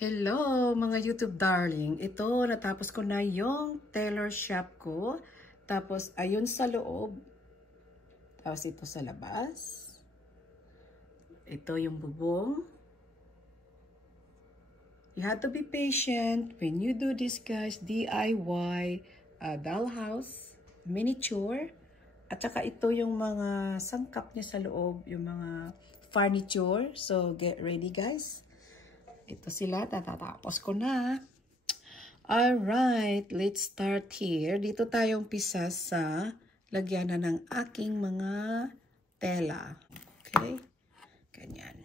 Hello mga YouTube darling. Ito, natapos ko na yung tailor shop ko. Tapos, ayun sa loob. Tapos, ito sa labas. Ito yung bubong. You have to be patient when you do this guys. DIY dollhouse, miniature. At saka ito yung mga sangkap niya sa loob. Yung mga furniture. So, get ready guys. Ito sila, tatatapos ko na. Alright, let's start here. Dito tayong pisa sa lagyanan ng aking mga tela. Okay? Ganyan.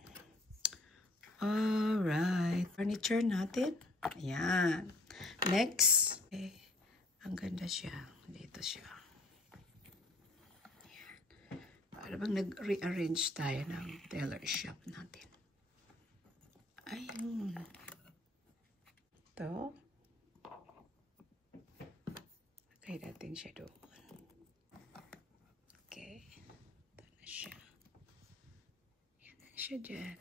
Alright, furniture natin. Ayan. Next. Okay. Ang ganda siya. Dito siya. Ayan. Para bang nag-rearrange tayo ng tailor shop natin. Ayun. Ito. Okay, natin siya doon. Okay. Ito na siya. Yan na siya dyan.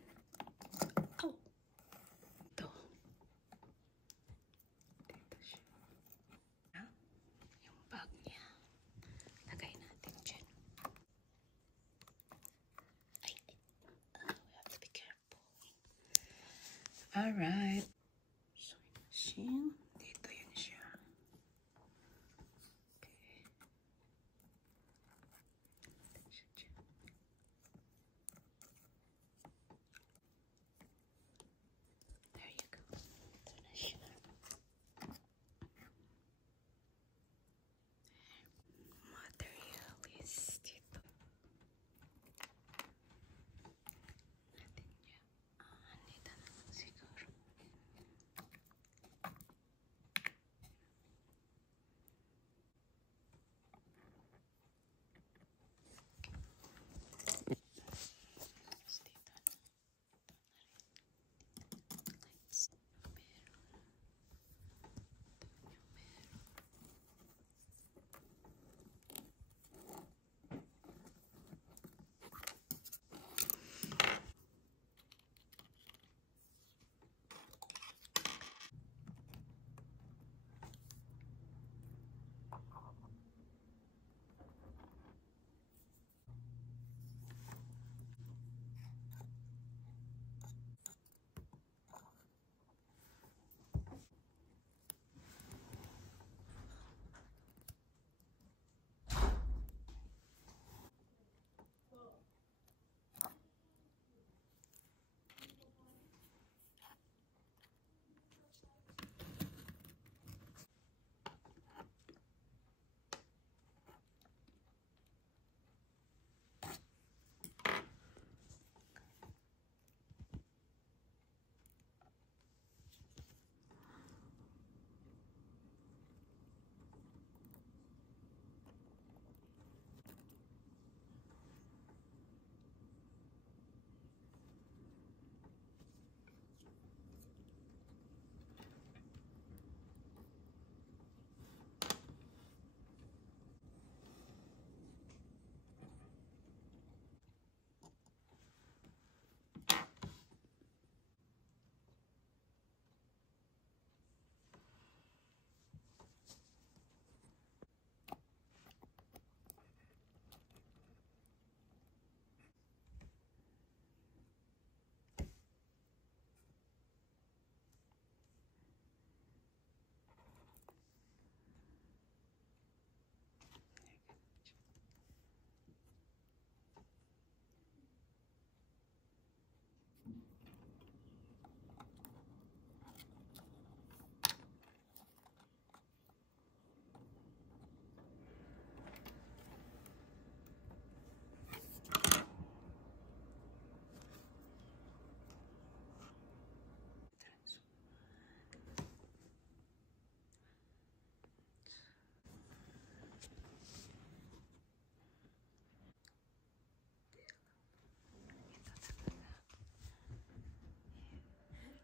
Oh. Ito. Dito siya. Yung bag niya. Lagay natin dyan. Ay. We have to be careful. Alright. Sewing machine. Dito yun siya. Okay. Dito siya dyan. There you go. Ito na siya. Material is dito. Natin niya. Dito na lang siguro. Tapos dito na. Lights. Meron. Doon yung meron.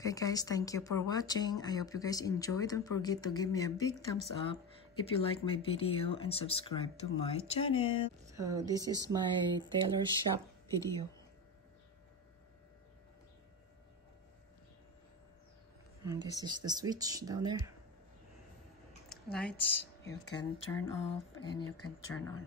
Okay guys, thank you for watching. I hope you guys enjoyed. Don't forget to give me a big thumbs up if you like my video and subscribe to my channel. So this is my tailor shop video. And this is the switch down there. Lights, you can turn off and you can turn on.